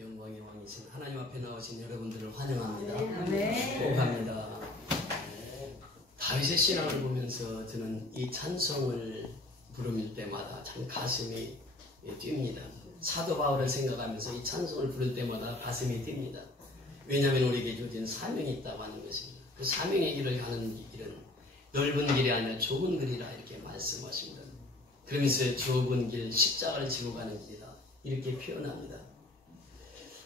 영광의 왕이신 하나님 앞에 나오신 여러분들을 환영합니다. 네. 축복합니다. 다윗의 신앙을 보면서 저는 이 찬송을 부를 때마다 참 가슴이 뜁니다. 사도 바울을 생각하면서 이 찬송을 부를 때마다 가슴이 뜁니다. 왜냐하면 우리에게 주어진 사명이 있다고 하는 것입니다. 그 사명의 길을 가는 길은 넓은 길이 아니라 좁은 길이라 이렇게 말씀하십니다. 그러면서 좁은 길, 십자가를 지고 가는 길이다 이렇게 표현합니다.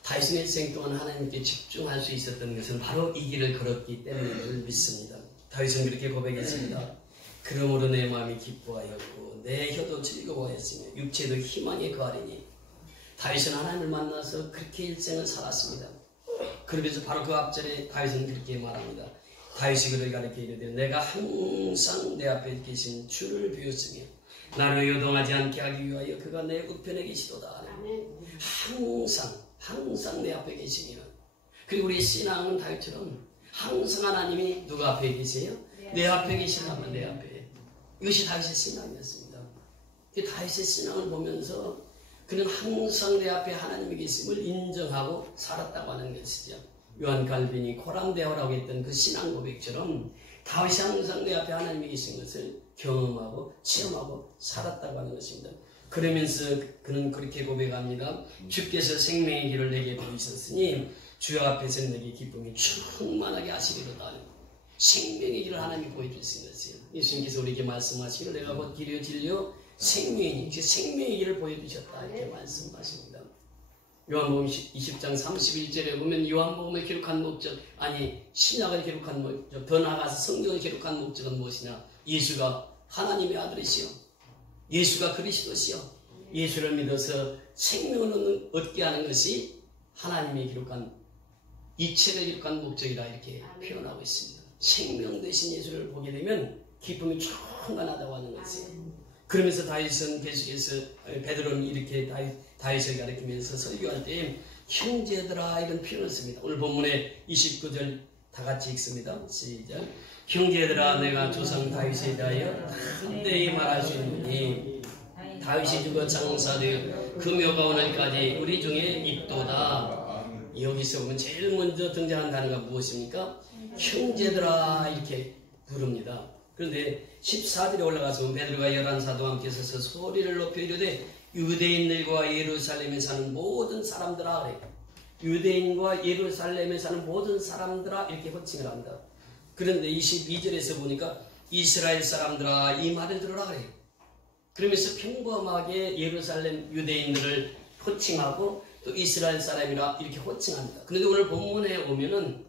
다윗의 일생 동안 하나님께 집중할 수 있었던 것은 바로 이 길을 걸었기 때문임을 믿습니다. 다윗은 그렇게 고백했습니다. 그러므로 내 마음이 기뻐하였고 내 혀도 즐거워했으며 육체도 희망에 거하리니. 다윗은 하나님을 만나서 그렇게 일생을 살았습니다. 그러면서 바로 그 앞절에 다윗은 그렇게 말합니다. 다윗이 그를 가르쳐 이르되 내가 항상 내 앞에 계신 주를 비웃으며 나를 요동하지 않게 하기 위하여 그가 내 우편에 계시도다. 항상 내 앞에 계시며. 그리고 우리 신앙은 다윗처럼 항상 하나님이 누가 앞에 계세요? 내 앞에 계시다면 내 앞에. 이것이 다윗의 신앙이었습니다. 다윗의 신앙을 보면서 그는 항상 내 앞에 하나님이 계심을 인정하고 살았다고 하는 것이죠. 요한 칼빈이 코람데오라고 했던 그 신앙 고백처럼 다윗이 항상 내 앞에 하나님이 계신 것을 경험하고 체험하고 살았다고 하는 것입니다. 그러면서 그는 그렇게 고백합니다. 주께서 생명의 길을 내게 보이셨으니 주 앞에서 내게 기쁨이 충만하게 하시리로다. 생명의 길을 하나님이 보여주신 것이에요. 예수님께서 우리에게 말씀하시기를 내가 곧 길이요 진리요 생명이니 생명의 길을 보여주셨다 이렇게 말씀하십니다. 요한복음 20장 31절에 보면 요한복음을 기록한 목적, 아니 신약을 기록한 목적, 더 나아가서 성경을 기록한 목적은 무엇이냐? 예수가 하나님의 아들이시요, 예수가 그리스도시요, 예수를 믿어서 생명을 얻게 하는 것이 하나님이 기록한 이체를 기록한 목적이라 이렇게 표현하고 있습니다. 생명 되신 예수를 보게 되면 기쁨이 충만하다고 하는 것이에요. 그러면서 다윗은 계속해서 베드로는 이렇게 다윗을 가리키면서 설교할 때 형제들아 이런 표현을 씁니다. 오늘 본문에 29절 다 같이 읽습니다. 시작. 형제들아 내가 조상 다윗에 대하여 담대히 말할 수 있느니 다윗이 죽어 장사되어 그 묘가 오늘까지 우리 중에 있도다. 여기서 보면 제일 먼저 등장한 단어가 무엇입니까? 형제들아 이렇게 부릅니다. 그런데 14절에 올라가서 베드로가 열한 사도와 함께 서서 소리를 높여 이르되 유대인들과 예루살렘에 사는 모든 사람들아 그래. 유대인과 예루살렘에 사는 모든 사람들아 이렇게 호칭을 합니다. 그런데 22절에서 보니까 이스라엘 사람들아 이 말을 들으라 그래. 그러면서 평범하게 예루살렘 유대인들을 호칭하고 또 이스라엘 사람이라 이렇게 호칭합니다. 그런데 오늘 본문에 오면은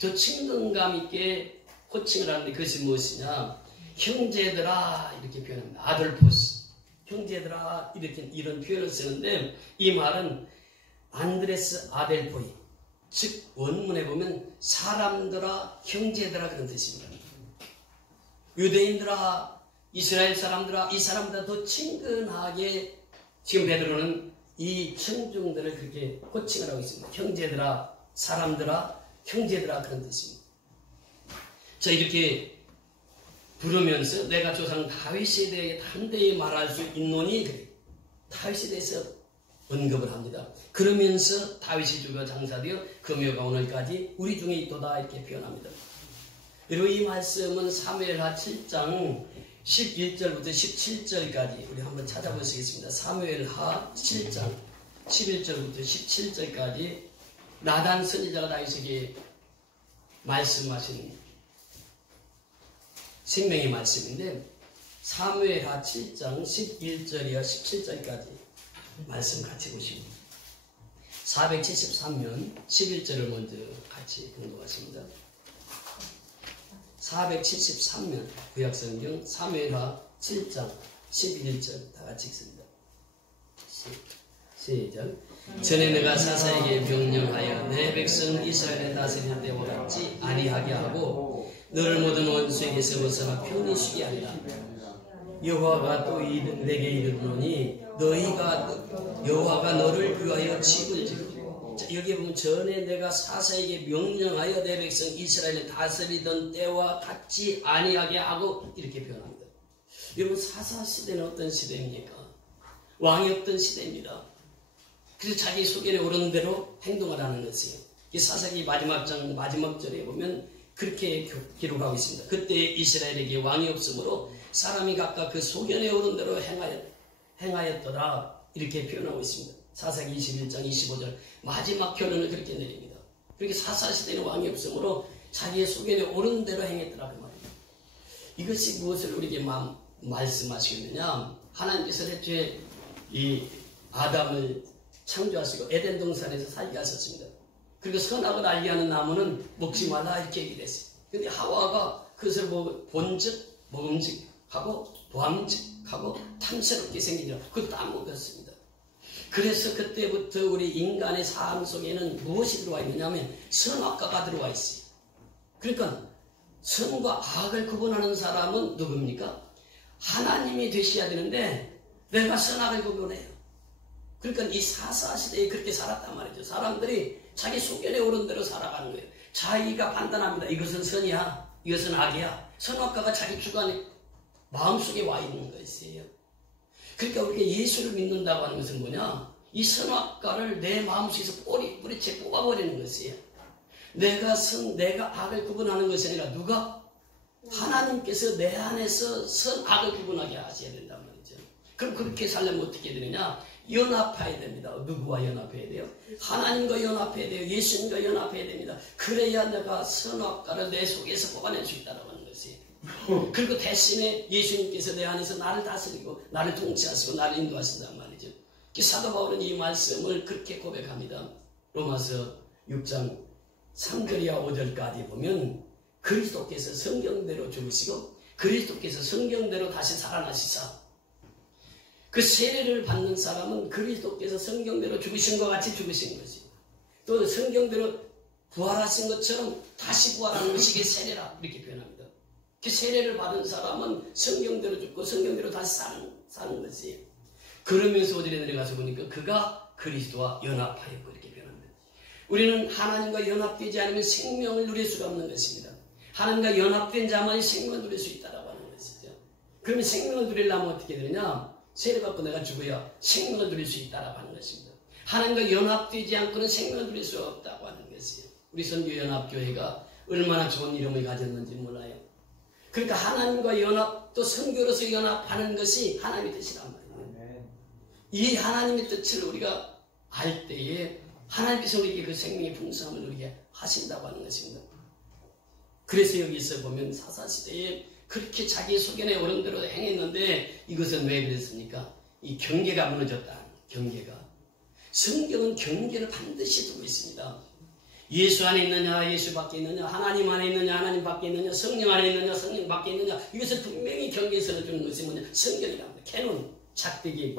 더 친근감 있게 호칭을 하는데 그것이 무엇이냐? 형제들아 이렇게 표현합니다. 아돌포스, 형제들아 이렇게 이런 표현을 쓰는데 이 말은 안드레스 아델포이, 즉 원문에 보면 사람들아 형제들아 그런 뜻입니다. 유대인들아 이스라엘 사람들아 이 사람보다 더 친근하게 지금 베드로는 이 청중들을 그렇게 호칭을 하고 있습니다. 형제들아 사람들아 형제들아 그런 뜻입니다. 자 이렇게 부르면서 내가 조상 다윗에 대해 담대히 말할 수 있노니 그래. 다윗에 대해서 언급을 합니다. 그러면서 다윗이 죽어 장사되어 그 묘가 오늘까지 우리 중에 있도다 이렇게 표현합니다. 그리고 이 말씀은 사무엘하 7장 11절부터 17절까지 우리 한번 찾아보시겠습니다. 사무엘하 7장 11절부터 17절까지 나단 선지자가 다윗에게 말씀하신 생명의 말씀인데 사무엘하 7장 11절이와 17절까지 말씀 같이 보십니다. 473면 11절을 먼저 같이 공부하십니다. 473면 구약성경 사무엘하 7장 11절 다 같이 읽습니다. 시작. 전에 내가 사사에게 명령하여 내 백성 이스라엘을 다스릴 때와 같이 아니하게 하고 너를 모든 원수에게서 벗어나 편히 쉬게 하리라. 여호와가 또 내게 이르노니 여호와가 너를 위하여 집을 짓고. 자, 여기 보면 전에 내가 사사에게 명령하여 내 백성 이스라엘을 다스리던 때와 같이 아니하게 하고 이렇게 표현합니다. 여러분 사사 시대는 어떤 시대입니까? 왕이 없던 시대입니다. 그래서 자기 소견에 오르는 대로 행동을 하는 것이에요. 사사기 마지막 장 마지막 절에 보면 그렇게 기록하고 있습니다. 그때 이스라엘에게 왕이 없으므로 사람이 각각 그 소견에 오른 대로 행하였더라. 이렇게 표현하고 있습니다. 사사기 21장 25절 마지막 결론을 그렇게 내립니다. 그렇게 사사시대는 왕이 없으므로 자기의 소견에 오른 대로 행했더라. 그 말입니다. 이것이 무엇을 우리에게 말씀하시겠느냐? 하나님께서 애초에 이 아담을 창조하시고 에덴 동산에서 살게 하셨습니다. 그리고 선악을 알게 하는 나무는 먹지 말라 이렇게 얘기를 했어요. 근데 하와가 그것을 본즉 먹음직하고 보암직하고 탐스럽게 생기더라. 그것도 안 먹었습니다. 그래서 그때부터 우리 인간의 삶 속에는 무엇이 들어와 있느냐 하면 선악과가 들어와 있어요. 그러니까 선과 악을 구분하는 사람은 누굽니까? 하나님이 되셔야 되는데 내가 선악을 구분해요. 그러니까 이 사사시대에 그렇게 살았단 말이죠. 사람들이 자기 소견에 오른 대로 살아가는 거예요. 자기가 판단합니다. 이것은 선이야, 이것은 악이야. 선악과가 자기 주관에 마음속에 와 있는 것이에요. 그러니까 우리가 예수를 믿는다고 하는 것은 뭐냐? 이 선악과를 내 마음속에서 뿌리채 뽑아버리는 것이에요. 내가 악을 구분하는 것이 아니라 누가? 하나님께서 내 안에서 선악을 구분하게 하셔야 된단 말이죠. 그럼 그렇게 살려면 어떻게 되느냐? 연합해야 됩니다. 누구와 연합해야 돼요? 하나님과 연합해야 돼요. 예수님과 연합해야 됩니다. 그래야 내가 선악과를 내 속에서 뽑아낼 수 있다고 하는 것이에요. 그리고 대신에 예수님께서 내 안에서 나를 다스리고 나를 통치하시고 나를 인도하신단 말이죠. 사도 바울은 이 말씀을 그렇게 고백합니다. 로마서 6장 3절이야 5절까지 보면 그리스도께서 성경대로 죽으시고 그리스도께서 성경대로 다시 살아나시사 그 세례를 받는 사람은 그리스도께서 성경대로 죽으신 것 같이 죽으신 것이고 또 성경대로 부활하신 것처럼 다시 부활하는 것이 이게 세례라 이렇게 표현합니다. 그 세례를 받은 사람은 성경대로 죽고 성경대로 다시 사는 것이에요. 그러면서 어디에 내려가서 보니까 그가 그리스도와 연합하였고 이렇게 표현합니다. 우리는 하나님과 연합되지 않으면 생명을 누릴 수가 없는 것입니다. 하나님과 연합된 자만이 생명을 누릴 수 있다고 하는 것이죠. 그러면 생명을 누리려면 어떻게 되느냐? 세례받고 내가 죽어야 생명을 누릴 수 있다고 하는 것입니다. 하나님과 연합되지 않고는 생명을 누릴 수 없다고 하는 것이에요. 우리 선교연합교회가 얼마나 좋은 이름을 가졌는지 몰라요. 그러니까 하나님과 연합 또 선교로서 연합하는 것이 하나님의 뜻이란 말이에요. 이 하나님의 뜻을 우리가 알 때에 하나님께서 우리에게 그 생명의 풍성함을 누리게 하신다고 하는 것입니다. 그래서 여기서 보면 사사시대에 그렇게 자기 소견에 오른 대로 행했는데 이것은 왜 그랬습니까? 이 경계가 무너졌다. 경계가. 성경은 경계를 반드시 두고 있습니다. 예수 안에 있느냐 예수 밖에 있느냐 하나님 안에 있느냐 하나님 밖에 있느냐 성령 안에 있느냐 성령 밖에 있느냐 이것을 분명히 경계선을 주는 것이 뭐냐 성경이랍니다. 캐논, 작대기,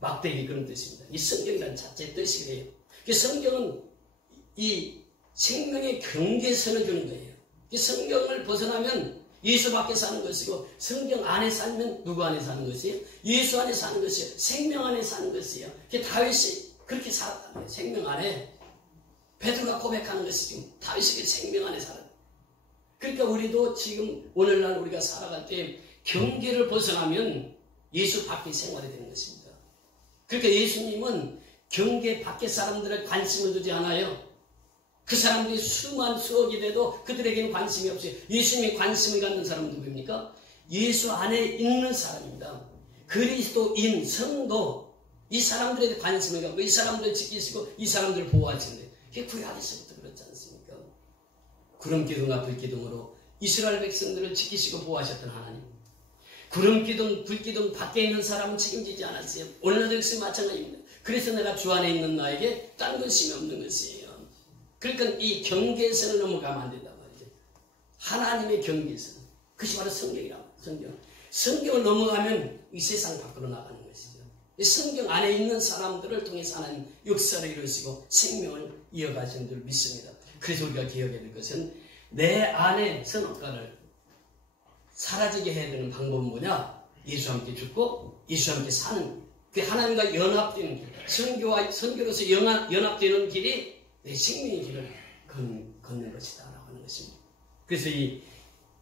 막대기 그런 뜻입니다. 이 성경이라는 자체의 뜻이 그래요. 성경은 이 생명의 경계선을 주는 거예요. 이 성경을 벗어나면 예수 밖에 사는 것이고 성경 안에 살면 누구 안에 사는 것이에요? 예수 안에 사는 것이에요. 생명 안에 사는 것이에요. 다윗이 그렇게 살았단 말이에요. 생명 안에 베드로가 고백하는 것이 지금 다윗에게 생명 안에 살아요. 그러니까 우리도 지금 오늘날 우리가 살아갈 때 경계를 벗어나면 예수 밖에 생활이 되는 것입니다. 그러니까 예수님은 경계 밖의 사람들을 관심을 두지 않아요. 그 사람들이 수억이 돼도 그들에게는 관심이 없어요. 예수님이 관심을 갖는 사람은 누구입니까? 예수 안에 있는 사람입니다. 그리스도인, 성도, 이 사람들에 관심을 갖고 이 사람들을 지키시고 이 사람들을 보호하시는데 그게 구약에서부터 그렇지 않습니까? 구름기둥과 불기둥으로 이스라엘 백성들을 지키시고 보호하셨던 하나님. 구름기둥, 불기둥 밖에 있는 사람은 책임지지 않았어요. 오늘날도 역시 마찬가지입니다. 그래서 내가 주 안에 있는 나에게 딴 관심이 없는 것이에요. 그러니까 이 경계선을 넘어가면 안 된단 말이죠. 하나님의 경계선. 그것이 바로 성경이라고. 성경을 넘어가면 이 세상 밖으로 나가는 것이죠. 이 성경 안에 있는 사람들을 통해서 하나님 역사를 이루시고 생명을 이어가시는 줄 믿습니다. 그래서 우리가 기억해야 될 것은 내 안에 선악과를 사라지게 해야 되는 방법은 뭐냐? 예수와 함께 죽고 예수와 함께 사는 그 하나님과 연합되는 길. 선교로서 연합되는 길이 내 생명의 길을 걷는 것이다 라고 하는 것입니다. 그래서 이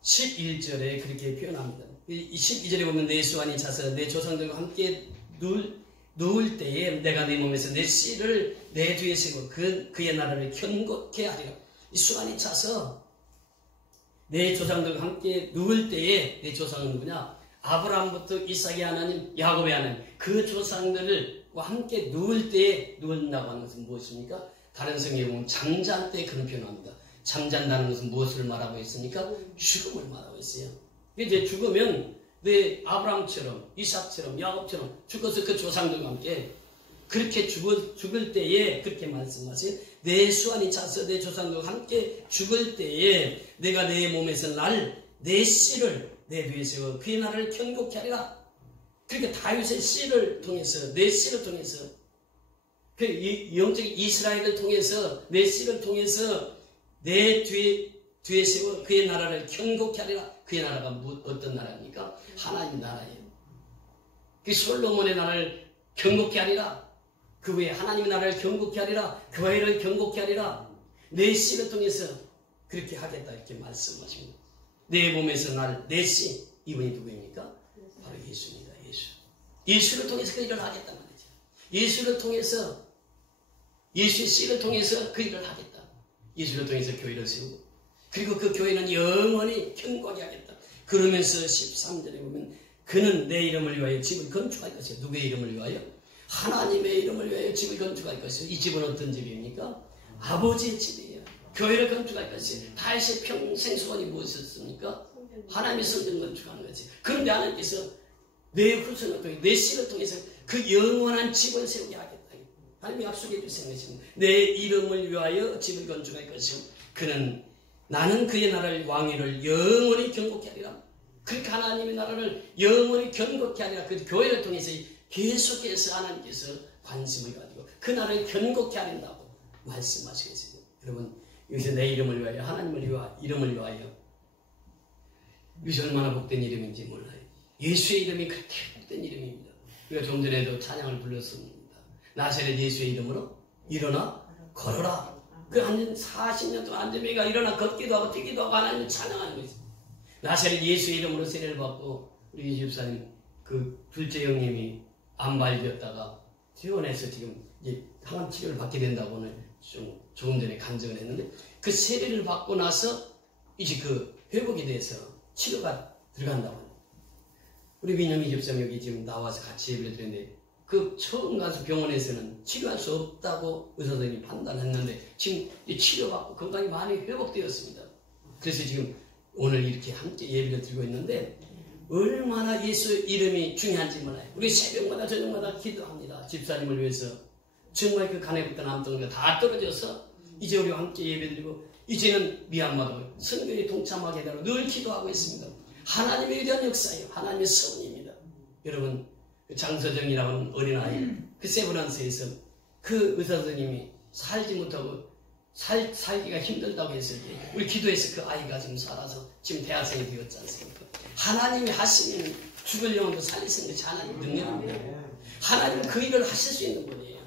11절에 그렇게 표현합니다. 이 12절에 보면 내 수완이 자서 내 조상들과 함께 누울 때에 내가 내 몸에서 내 씨를 내 뒤에 세고 그의 나라를 견고케 하리라. 이 수완이 차서 내 조상들과 함께 누울 때에 내 조상은 누구냐? 아브라함부터 이삭의 하나님, 야곱의 하나님, 그 조상들과 함께 누울 때에 누운다고 하는 것은 무엇입니까? 다른 성경에 보면 잠잘 때 그런 표현합니다. 잠잔다는 것은 무엇을 말하고 있습니까? 죽음을 말하고 있어요. 이제 죽으면 내 아브라함처럼 이삭처럼 야곱처럼 죽어서 그 조상들과 함께 그렇게 죽을 때에 그렇게 말씀하세요. 내 수완이 차서 내 조상들과 함께 죽을 때에 내가 내 몸에서 내 씨를 내 뒤에 세워 그의 나라를 견고케 하리라. 그러니까 다윗의 씨를 통해서 내 씨를 통해서 그 영적인 이스라엘을 통해서 내 씨를 통해서 내 뒤에 세워 그의 나라를 견고케 하리라. 그의 나라가 어떤 나라입니까? 하나님 나라예요. 그 솔로몬의 나라를 견고케 하리라. 그 외에 하나님의 나라를 견고케 하리라. 그 외를 견고케 하리라. 내 씨를 통해서 그렇게 하겠다 이렇게 말씀하십니다. 내 몸에서 내 씨, 이분이 누구입니까? 바로 예수입니다. 예수를 통해서 그 일을 하겠단 말이죠. 예수를 통해서 예수의 씨를 통해서 그 일을 하겠다. 예수를 통해서 교회를 세우고 그리고 그 교회는 영원히 견고하게 하겠다. 그러면서 13절에 보면 그는 내 이름을 위하여 집을 건축할 것이요. 누구의 이름을 위하여? 하나님의 이름을 위하여 집을 건축할 것이요. 이 집은 어떤 집입니까? 아버지의 집이에요. 교회를 건축할 것이요. 다윗의 평생 소원이 무엇이었습니까? 하나님의 성전 건축하는 거지. 그런데 하나님께서 내 후손을 통해 내 씨를 통해서 그 영원한 집을 세우게 하겠다. 하나님이 약속해 주신 것입니다. 내 이름을 위하여 집을 건축할 것이요. 그는 나는 그의 나라를 왕위를 영원히 견고케 하리라. 그렇게 하나님의 나라를 영원히 견고케 하리라. 그 교회를 통해서 계속해서 하나님께서 관심을 가지고 그 나라를 견고케 하린다고 말씀하시겠습니다. 여러분 여기서 내 이름을 위하여 하나님을 위하여 이름을 위하여 이것이 얼마나 복된 이름인지 몰라요. 예수의 이름이 그렇게 복된 이름입니다. 우리가 좀 전에도 찬양을 불렀습니다. 나사렛 예수의 이름으로 일어나 걸어라. 그 40년 동안 안전뱅이가 일어나 걷기도 하고 뛰기도 하고 하나님을 찬양하는 거죠. 나사렛 예수의 이름으로 세례를 받고 우리 집사님 그 둘째 형님이 암발되었다가 퇴원해서 지금 이제 항암 치료를 받게 된다고 오늘 조금 전에 간증을 했는데 그 세례를 받고 나서 이제 그 회복이 돼서 치료가 들어간다고 합니다. 우리 민영이 집사님 여기 지금 나와서 같이 예배를 드렸는데 그 처음 가서 병원에서는 치료할 수 없다고 의사 선생님이 판단했는데 지금 치료받고 건강이 많이 회복되었습니다. 그래서 지금 오늘 이렇게 함께 예배를 드리고 있는데 얼마나 예수 이름이 중요한지 몰라요. 우리 새벽마다 저녁마다 기도합니다. 집사님을 위해서 정말 그 간에부터 남동네가 다 떨어져서 이제 우리와 함께 예배드리고 이제는 미얀마도 선교에 동참하게 되도록 늘 기도하고 있습니다. 하나님의 위대한 역사예요. 하나님의 선입니다. 여러분 장서정이라고 하는 어린아이 그 세브란스에서 그 의사 선생님이 살지 못하고 살기가 힘들다고 했을 때 우리 기도해서 그 아이가 지금 살아서 지금 대학생이 되었지 않습니까? 하나님이 하시면 죽을 영혼도 살리시는 것이 하나님 능력입니다. 하나님은 그 일을 하실 수 있는 분이에요.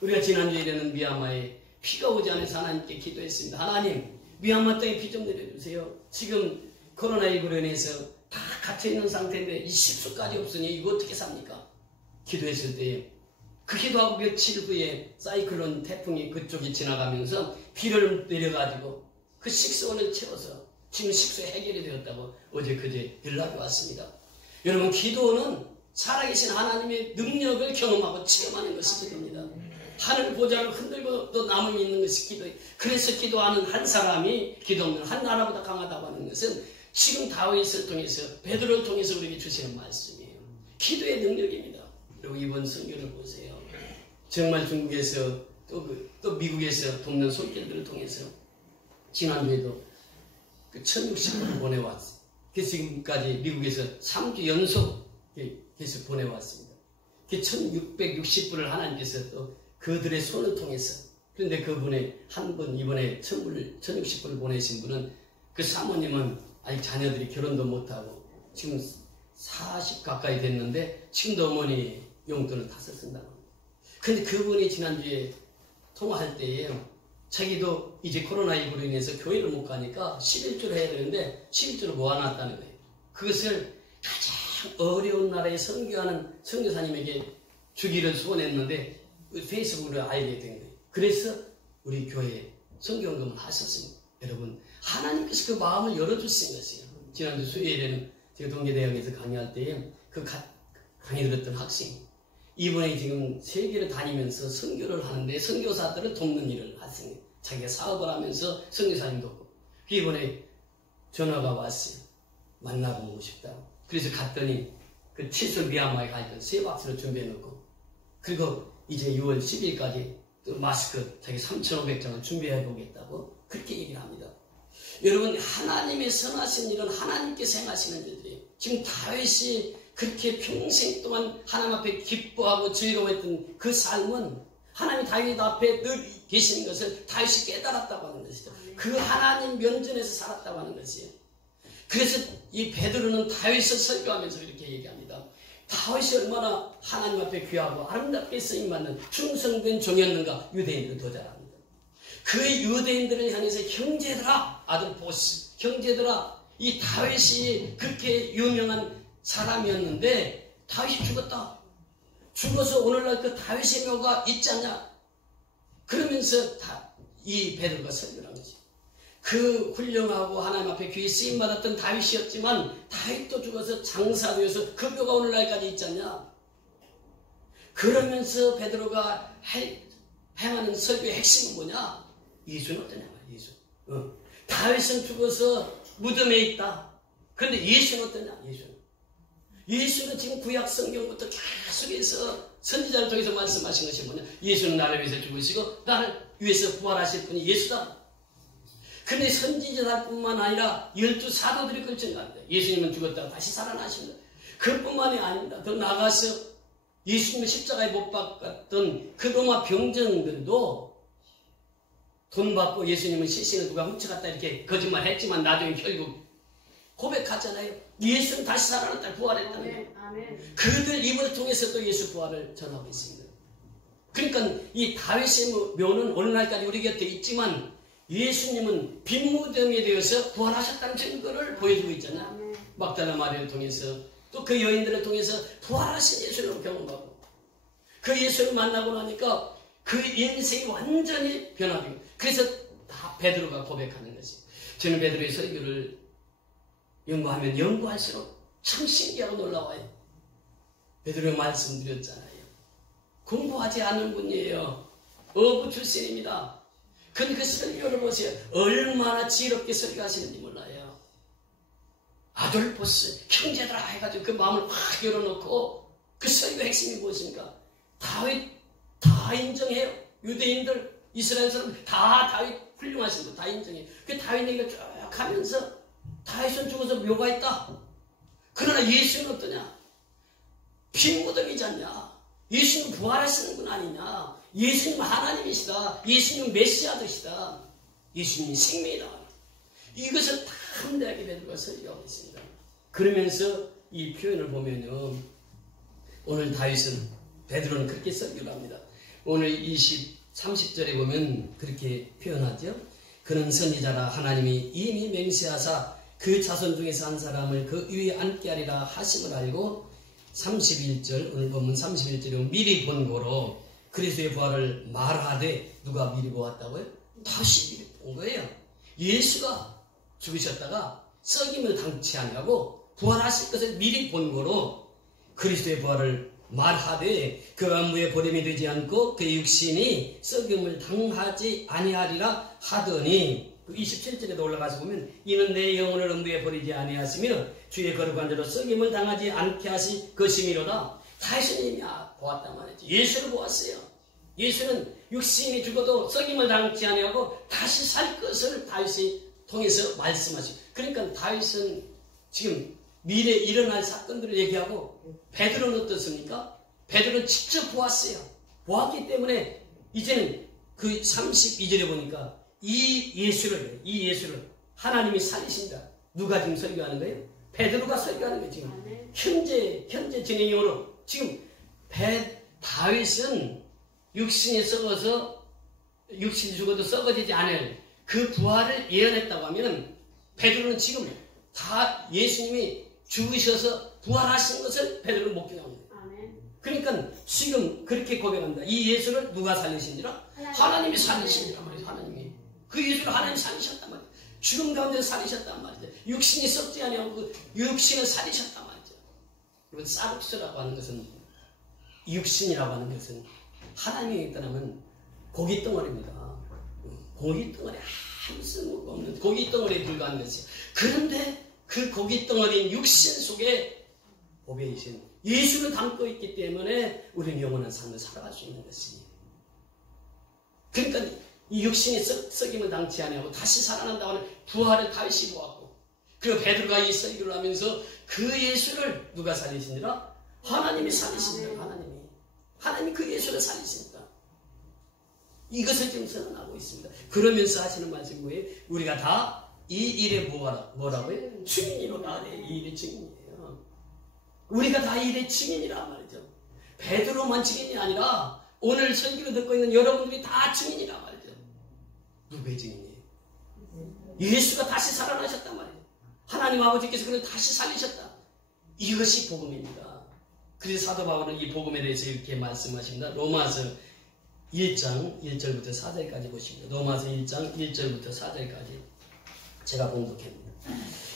우리가 지난주에는 미얀마에 피가 오지 않아서 하나님께 기도했습니다. 하나님 미얀마 땅에 피 좀 내려주세요. 지금 코로나19로 인해서 다 갇혀있는 상태인데 이 식수까지 없으니 이거 어떻게 삽니까? 기도했을 때 그 기도하고 며칠 후에 사이클론 태풍이 그쪽에 지나가면서 비를 내려가지고 그 식수원을 채워서 지금 식수 해결이 되었다고 어제 그제 연락이 왔습니다. 여러분 기도는 살아계신 하나님의 능력을 경험하고 체험하는 것이 기도입니다. 하늘 보좌를 흔들고 또 남음이 있는 것이 기도예요. 그래서 기도하는 한 사람이 기도 없는 한 나라보다 강하다고 하는 것은 지금 다윗을 통해서 베드로를 통해서 우리에게 주시는 말씀이에요. 기도의 능력입니다. 그리고 이번 선교를 보세요. 정말 중국에서 또 미국에서 돕는 손길들을 통해서 지난주에도 그 1610불을 보내왔어요. 그래서 지금까지 미국에서 3주 연속 계속 보내왔습니다. 그 1660불을 하나님께서 또 그들의 손을 통해서 그런데 그분의 한 분 이번에 1060불을 보내신 분은 그 사모님은 아직 자녀들이 결혼도 못하고 지금 40 가까이 됐는데 지금도 어머니 용돈을 다 쓴다고 합니다. 근데 그분이 지난주에 통화할 때에 자기도 이제 코로나19로 인해서 교회를 못 가니까 11조를 해야 되는데 11조를 모아놨다는 거예요. 그것을 가장 어려운 나라에 선교하는 선교사님에게 주기를 소원했는데 페이스북으로 알게 된 거예요. 그래서 우리 교회에 성경금을 하셨습니다. 여러분, 하나님께서 그 마음을 열어주신 것이에요. 지난주 수요일에는 제가 동계대학에서 강의할 때에 그 강의 들었던 학생이 이번에 지금 세계를 다니면서 선교를 하는데 선교사들을 돕는 일을 하세요. 자기가 사업을 하면서 선교사님 돕고. 이번에 전화가 왔어요. 만나보고 싶다고. 그래서 갔더니 그 칫솔 미얀마에 갈 때 세 박스를 준비해놓고, 그리고 이제 6월 10일까지 또 마스크 자기 3,500장을 준비해보겠다고 그렇게 얘기를 합니다. 여러분, 하나님의 선하신 일은 하나님께서 행하시는 일들이에요. 지금 다윗이 그렇게 평생 동안 하나님 앞에 기뻐하고 즐거워했던 그 삶은 하나님 다윗 앞에 늘 계시는 것을 다윗이 깨달았다고 하는 것이죠. 그 하나님 면전에서 살았다고 하는 것이에요. 그래서 이 베드로는 다윗을 설교하면서 이렇게 얘기합니다. 다윗이 얼마나 하나님 앞에 귀하고 아름답게 쓰임받는 충성된 종이었는가. 유대인들은 더 잘합니다. 그 유대인들을 향해서 형제들아, 아들 보스, 형제들아, 이 다윗이 그렇게 유명한 사람이었는데 다윗이 죽었다. 죽어서 오늘날 그 다윗의 묘가 있지 않냐. 그러면서 이 베드로가 설교를 한 거지. 그 훌륭하고 하나님 앞에 귀히 쓰임받았던 다윗이었지만 다윗도 죽어서 장사되어서 그 묘가 오늘날까지 있지 않냐. 그러면서 베드로가 행하는 설교의 핵심은 뭐냐. 예수는 어떠냐. 예수. 다윗은 죽어서 무덤에 있다. 그런데 예수는 어떠냐. 예수는 지금 구약 성경부터 계속해서 선지자를 통해서 말씀하신 것이 뭐냐. 예수는 나를 위해서 죽으시고 나를 위해서 부활하실 분이 예수다. 그런데 선지자뿐만 아니라 12사도들이 그걸 증거합니다. 예수님은 죽었다가 다시 살아나신다. 그뿐만이 아닙니다. 더 나아가서 예수님을 십자가에 못 박았던 그 로마 병정들도 돈 받고 예수님은 시신을 누가 훔쳐갔다 이렇게 거짓말 했지만 나중에 결국 고백하잖아요. 예수는 다시 살아났다, 부활했다는 거예요. 그들 입을 통해서도 예수 부활을 전하고 있습니다. 그러니까 이 다윗의 묘는 오늘날까지 우리 곁에 있지만 예수님은 빈 무덤에 되어서 부활하셨다는 증거를 보여주고 있잖아요. 막달라 마리아를 통해서 또 그 여인들을 통해서 부활하신 예수를 경험하고 그 예수를 만나고 나니까 그 인생이 완전히 변화되고, 그래서 다 베드로가 고백하는 것이, 저는 베드로의 설교를 연구하면 연구할수록 참 신기하고 놀라워요. 베드로가 말씀드렸잖아요. 공부하지 않은 분이에요. 어부 출신입니다. 근데 그 설교를 보세요. 얼마나 지혜롭게 설교하시는지 몰라요. 아돌포스 형제들아 해가지고 그 마음을 확 열어놓고 그 설교 핵심이 무엇입니까? 다윗 다 인정해요. 유대인들 이스라엘 사람 다 다윗 훌륭하신 분 다 인정해요. 그 다윗 얘기를 쭉 하면서 다윗은 죽어서 묘가 있다. 그러나 예수는 어떠냐? 빈 무덤이지 않냐? 예수는 부활하시는 분 아니냐? 예수님 하나님이시다. 예수님 메시아드시다. 예수님이 생명이다. 이것을 다 함대하게 베드로가 설교하고 있습니다. 그러면서 이 표현을 보면요, 오늘 다윗은 베드로는 그렇게 설교를 합니다. 오늘 30절에 보면 그렇게 표현하죠. 그는 선지자라 하나님이 이미 맹세하사 그 자손 중에서 한 사람을 그 위에 앉게 하리라 하심을 알고, 31절 오늘 보면 31절에 미리 본 거로 그리스도의 부활을 말하되, 누가 미리 보았다고요? 다시 미리 본 거예요. 예수가 죽으셨다가 썩임을 당치 아니하고 부활하실 것을 미리 본 거로 그리스도의 부활을 말하되 그가 무에 보림이 되지 않고 그의 육신이 썩임을 당하지 아니하리라 하더니, 27절에도 올라가서 보면 이는 내 영혼을 음부에 버리지 아니하시며 주의 거룩한 자로 썩임을 당하지 않게 하실 것이미로다. 다윗은 이미 보았단 말이죠. 예수를 보았어요. 예수는 육신이 죽어도 썩임을 당치 아니하고 다시 살 것을 다윗이 통해서 말씀하시고, 그러니까 다윗은 지금 미래에 일어날 사건들을 얘기하고, 베드로는 어떻습니까? 베드로는 직접 보았어요. 보았기 때문에 이제는 그 32절에 보니까 이 예수를 하나님이 살리신다. 누가 지금 설교하는 거예요? 베드로가 설교하는 거예요. 지금 현재 진행형으로 지금 다윗은 육신이 썩어서 육신이 죽어도 썩어지지 않을 그 부활을 예언했다고 하면, 베드로는 지금 다 예수님이 죽으셔서 부활하신 것을 베드로는 목격합니다. 그러니까 지금 그렇게 고백합니다. 이 예수를 누가 살리시니라? 하나님이 살리시니라 말이죠. 하나님이. 그 예수를 하나님이 살리셨단 말이죠. 죽음 가운데 살리셨단 말이죠. 육신이 썩지 아니하고 그 육신을 살리셨단 말이죠. 이건 사르스라고 하는 것은, 육신이라고 하는 것은 하나님이 떠나면 고기 덩어리입니다. 고기 덩어리, 아무 쓸모가 없는 고기 덩어리에 불과한 것이에요. 그런데 그 고기 덩어리인 육신 속에 보배이신 예수를 담고 있기 때문에 우리는 영원한 삶을 살아갈 수 있는 것이에요. 그러니까 이 육신이 썩임을 당치 아니하고 다시 살아난다고 하는 부활을 다시 보았고, 그리고 베드로가 이 설교를 하면서 그 예수를 누가 살리시니라? 하나님이 살리시니라. 하나님이 그 예수를 살리시니까. 이것을 지금 선언하고 있습니다. 그러면서 하시는 말씀이 뭐예요? 우리가 다 이 일의 뭐라고요? 증인이로다. 이 일의 증인이에요. 우리가 다 이 일의 증인이란 말이죠. 베드로만 증인이 아니라 오늘 설교를 듣고 있는 여러분들이 다 증인이란 말이죠. 누구의 증인이에요? 예수가 다시 살아나셨단 말이에요. 하나님 아버지께서 그를 다시 살리셨다. 이것이 복음입니다. 그래서 사도 바울은 이 복음에 대해서 이렇게 말씀하십니다. 로마서 1장 1절부터 4절까지 보십니다. 로마서 1장 1절부터 4절까지 제가 봉독합니다.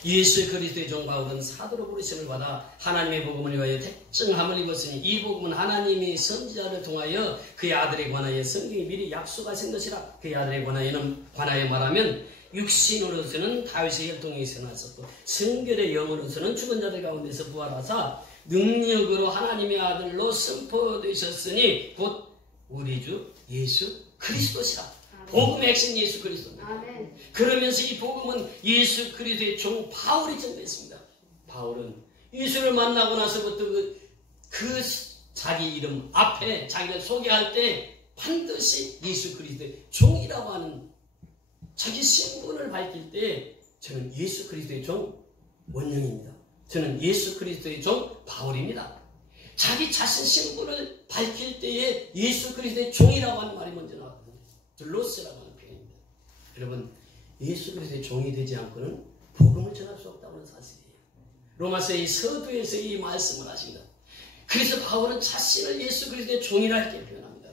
예수 그리스도의 종 바울은 사도로 부르심을 받아 하나님의 복음을 위하여 택정함을 입었으니 이 복음은 하나님이 선지자를 통하여 그의 아들에 관하여 성경이 미리 약속하신 것이라. 그의 아들에 관하여 말하면 육신으로서는 다윗의 혈통에서 났었고 성결의 영으로서는 죽은 자들 가운데서 부활하사 능력으로 하나님의 아들로 선포되셨으니 곧 우리 주 예수 그리스도시라. 복음의 핵심 예수 그리스도입니다. 아멘. 그러면서 이 복음은 예수 그리스도의 종 바울이 전했습니다. 바울은 예수를 만나고 나서부터 그 자기 이름 앞에 자기를 소개할 때 반드시 예수 그리스도의 종이라고 하는 자기 신분을 밝힐 때 저는 예수 그리스도의 종 원영입니다. 저는 예수 그리스도의 종 바울입니다. 자기 자신 신분을 밝힐 때에 예수 그리스도의 종이라고 하는 말이 먼저 나왔거든요. 들로스라고 하는 표현입니다. 여러분, 예수 그리스도의 종이 되지 않고는 복음을 전할 수 없다고 하는 사실이에요. 로마서의 서두에서 이 말씀을 하십니다. 그래서 바울은 자신을 예수 그리스도의 종이라 이렇게 표현합니다.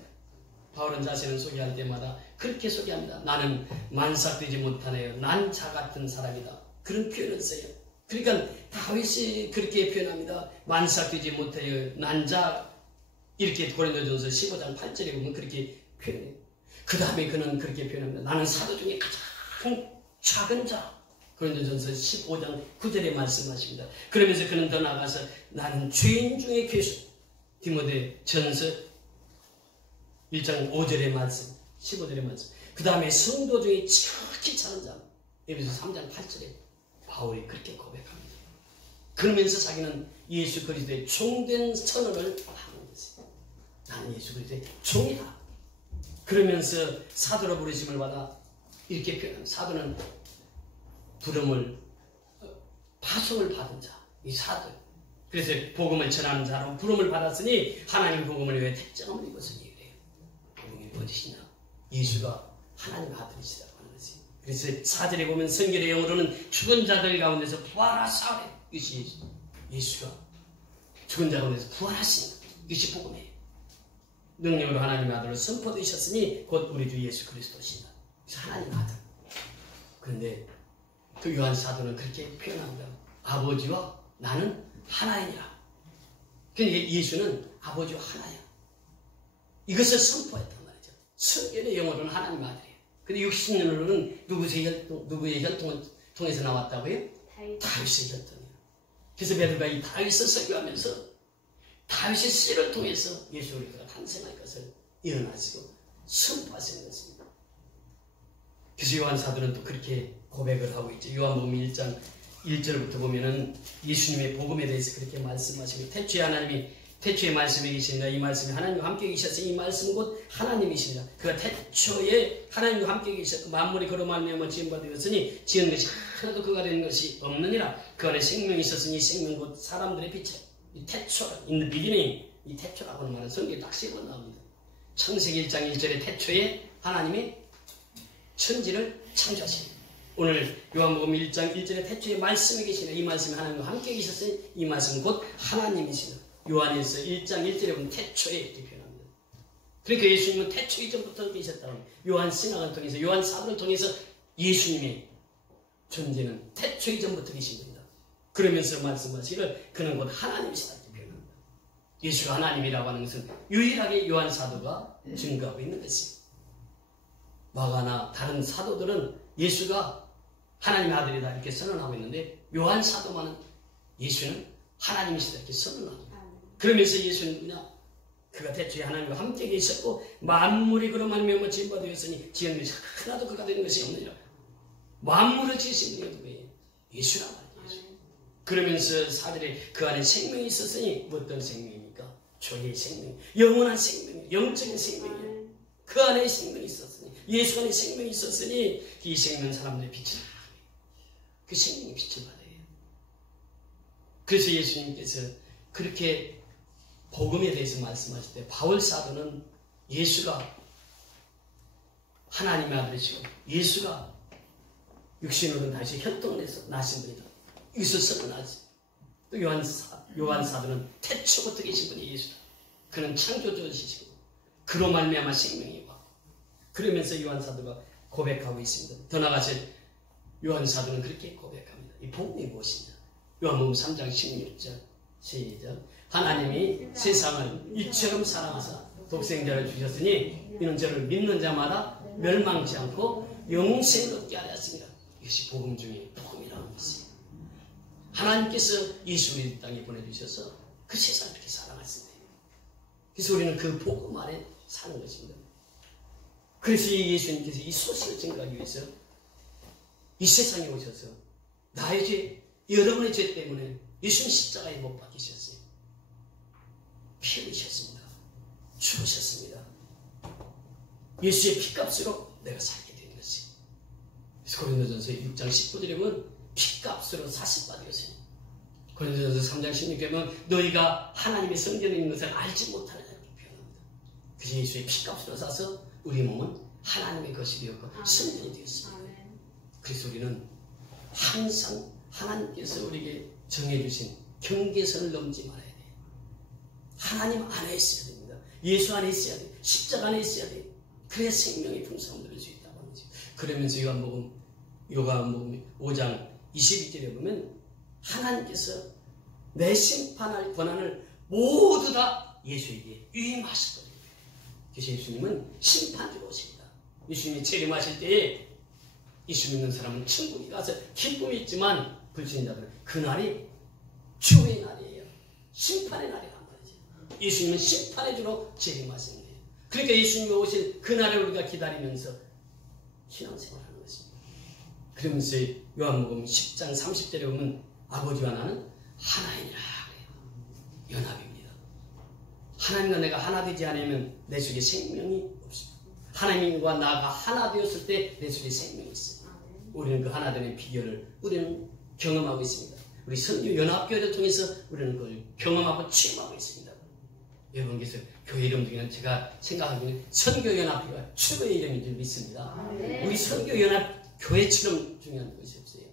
바울은 자신을 소개할 때마다 그렇게 소개합니다. 나는 만삭되지 못하네요. 난 자 같은 사람이다. 그런 표현을 써요. 그러니까 다윗이 그렇게 표현합니다. 만삭되지 못해요. 난 자, 이렇게 고린도전서 15장 8절에 보면 그렇게 표현해요. 그 다음에 그는 그렇게 표현합니다. 나는 사도 중에 가장 작은 자. 고린도전서 15장 9절에 말씀하십니다. 그러면서 그는 더 나아가서 나는 죄인 중에 괴수. 디모데전서 1장 5절의 말씀, 15절의 말씀. 그 다음에 성도 중에 지극히 작은 자. 여기서 3장 8절에 바울이 그렇게 고백합니다. 그러면서 자기는 예수 그리스도의 종된 선언을 하는 것이에요. 나는 예수 그리스도의 종이다. 그러면서 사도로 부르심을 받아 이렇게 표현합니다. 사도는 부름을, 파송을 받은 자, 이 사도. 그래서 복음을 전하는 자로 부름을 받았으니 하나님 복음을 위해 택정함을 입었으니 그래요. 복음이 어디시냐? 예수가 하나님의 아들이시다고 하는 것이. 그래서 4절에 보면 성결의 영으로는 죽은 자들 가운데서 부활하사. 이것이 예수가 죽은 자 가운데서 부활하신 이것이 복음이에요. 능력으로 하나님의 아들로 선포되셨으니 곧 우리 주 예수 그리스도시다. 하나님의 아들. 그런데 그 요한 사도는 그렇게 표현합니다. 아버지와 나는 하나이니라. 그러니까 예수는 아버지와 하나야. 이것을 선포했단 말이죠. 성결의 영으로는 하나님의 아들이에요. 근데 육신으로는 누구의 혈통을 통해서 나왔다고요? 다윗의 혈통이에요. 그래서 베드로가 이 다윗을 설교하면서 다윗의 씨를 통해서 예수 그리스도가 탄생할 것을 예언하시고 선포하시는 것입니다. 그래서 요한 사도는 또 그렇게 고백을 하고 있죠. 요한복음 1장 1절부터 보면은 예수님의 복음에 대해서 그렇게 말씀하시고 태초에 말씀이 계시니라. 이 말씀이 하나님과 함께 계셨으니 이 말씀은 곧 하나님이시니라. 그가 태초에 하나님과 함께 계셨고 만물이 그로 말미암아 지은 바 되었으니 지은 것이 하나도 그가 된 것이 없느니라. 그 안에 생명이 있었으니 이 생명 곧 사람들의 빛이라. 이 태초, in the beginning, 이 태초라고 하는 말은 성경에 딱 10번 나옵니다. 창세기 1장 1절에 태초에 하나님이 천지를 창조하십니다. 오늘 요한복음 1장 1절에 태초에 말씀이 계시니라. 이 말씀이 하나님과 함께 계셨으니 이 말씀은 곧 하나님이시라. 요한에서 1장 1절에 보면 태초에 이렇게 표현합니다. 그러니까 예수님은 태초 이전부터 계셨다고. 요한 신학을 통해서, 요한 사도를 통해서 예수님의 존재는 태초 이전부터 계신 겁니다. 그러면서 말씀하시기를 그는 곧 하나님이시다 이렇게 표현합니다. 예수가 하나님이라고 하는 것은 유일하게 요한 사도가 증거하고 있는 것입니다. 마가나 다른 사도들은 예수가 하나님의 아들이다 이렇게 선언하고 있는데 요한 사도만은 예수는 하나님이시다 이렇게 선언합니다. 그러면서 예수는 그냥 그가 태초에 하나님과 함께 계셨고 만물이 그로 말미암아 지음바 되었으니 지은 것이 하나도 그가 된 것이 없느니라. 만물을 지으신 분이 누구예요? 예수란 말이에요. 그러면서 사절에 그 안에 생명이 있었으니 어떤 생명입니까? 조의 생명, 영원한 생명, 영적인 생명이에요. 그 안에 생명이 있었으니, 예수 안에 생명이 있었으니 이 생명 사람들의 빛을 그 생명의 빛을 받아요. 그래서 예수님께서 그렇게 복음에 대해서 말씀하실 때 바울 사도는 예수가 하나님의 아들이시고 예수가 육신으로 다시 혈통을 해서 나신 분이다. 이것을 선언하지. 또 요한 사도는 태초부터 계신 분이 예수다. 그는 창조주시고 그로 말미암아 생명이 와. 그러면서 요한 사도가 고백하고 있습니다. 더 나아가서 요한 사도는 그렇게 고백합니다. 이 복음이 무엇이냐? 요한복음 3장 16절 시작. 하나님이 세상을 이처럼 사랑하사 독생자를 주셨으니 이는 저를 믿는 자마다 멸망치 않고 영생을 얻게 하려 했습니다. 이것이 복음 중에 복음이라는 것이에요. 하나님께서 예수를 이 땅에 보내주셔서 그 세상을 그렇게 사랑하셨습니다. 그래서 우리는 그 복음 안에 사는 것입니다. 그래서 예수님께서 이 소식을 증거하기 위해서 이 세상에 오셔서 나의 죄, 여러분의 죄 때문에 예수님 십자가에 못 박히셨어요. 피 흘리셨습니다. 죽으셨습니다. 예수의 피값으로 내가 살게 된 것이. 그래서 고린도전서 6장 19절에 보면 피값으로 사실받으셨어요. 고린도전서 3장 16절에 보면 너희가 하나님의 성전에 있는 것을 알지 못하느냐 이렇게 표현합니다. 그래서 예수의 피값으로 사서 우리 몸은 하나님의 것이 되었고 성전이 되었습니다. 그래서 우리는 항상 하나님께서 우리에게 정해주신 경계선을 넘지 말아야 돼요. 하나님 안에 있어야 됩니다. 예수 안에 있어야 돼요. 십자가 안에 있어야 돼요. 그래야 생명의 풍성을 누릴 수 있다고 하는 거죠. 그러면서 요한복음 5장 22절에 보면 하나님께서 내 심판할 권한을 모두 다 예수에게 위임하실 거예요. 그래서 예수님은 심판주로 오십니다. 예수님이 재림하실 때에 예수 믿는 사람은 천국에 가서 기쁨이 있지만 불신자들은 그날이 주의 날이에요. 심판의 날이란 말이죠. 예수님은 심판의 주로 재림하신 거예요. 그러니까 예수님이 오실 그날을 우리가 기다리면서 신앙생활하는 것입니다. 그러면서 요한복음 10장 30절에 보면 아버지와 나는 하나이니라 그래요. 연합입니다. 하나님과 내가 하나 되지 않으면 내 속에 생명이 없습니다. 하나님과 나가 하나 되었을 때 내 속에 생명이 있어요. 우리는 그 하나 되는 비결을 우리는 경험하고 있습니다. 우리 선교연합교회를 통해서 우리는 그걸 경험하고 체험하고 있습니다. 여러분께서 교회 이름 중에는 제가 생각하기에는 선교연합교회가 최고의 이름인 줄 믿습니다. 우리 선교연합교회처럼 중요한 것이 없어요.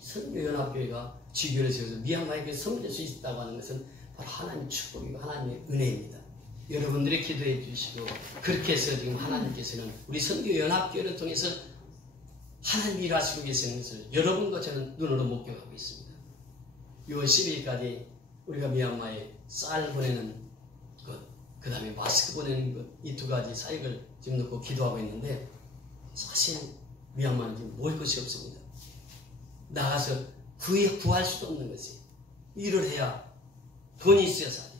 선교연합교회가 지교를 세워서 미얀마에게 섬길 수 있다고 하는 것은 바로 하나님의 축복이고 하나님의 은혜입니다. 여러분들이 기도해 주시고 그렇게 해서 지금 하나님께서는 우리 선교연합교회를 통해서 하나님이 일하시고 계시는 것을 여러분과 저는 눈으로 목격하고 있습니다. 6월 12일까지 우리가 미얀마에 쌀 보내는 것, 그 다음에 마스크 보내는 것, 이 두 가지 사역을 지금 놓고 기도하고 있는데 사실 미얀마는 지금 먹을 것이 없습니다. 나가서 구할 수도 없는 것이 일을 해야 돈이 있어야 사지.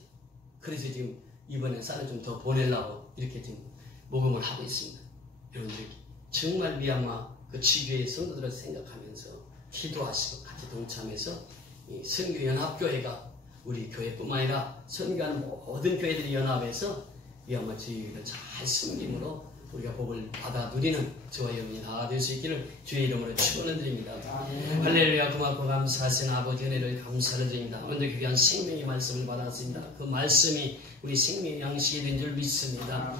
그래서 지금 이번에 쌀을 좀 더 보내려고 이렇게 지금 모금을 하고 있습니다. 여러분들이 정말 미얀마 그 지교의 성도들을 생각하면서 기도하시고 같이 동참해서 이 선교연합교회가 우리 교회뿐만 아니라 선교하는 모든 교회들이 연합해서 미얀마 지교를 잘 섬김으로 우리가 복을 받아 누리는 저와 여러분이 다 될 수 있기를 주의 이름으로 축원을 드립니다. 할렐루야. 고맙고 감사하신 아버지 은혜를 감사를 드립니다. 먼저 귀한 생명의 말씀을 받았습니다. 그 말씀이 우리 생명의 양식이 된 줄 믿습니다.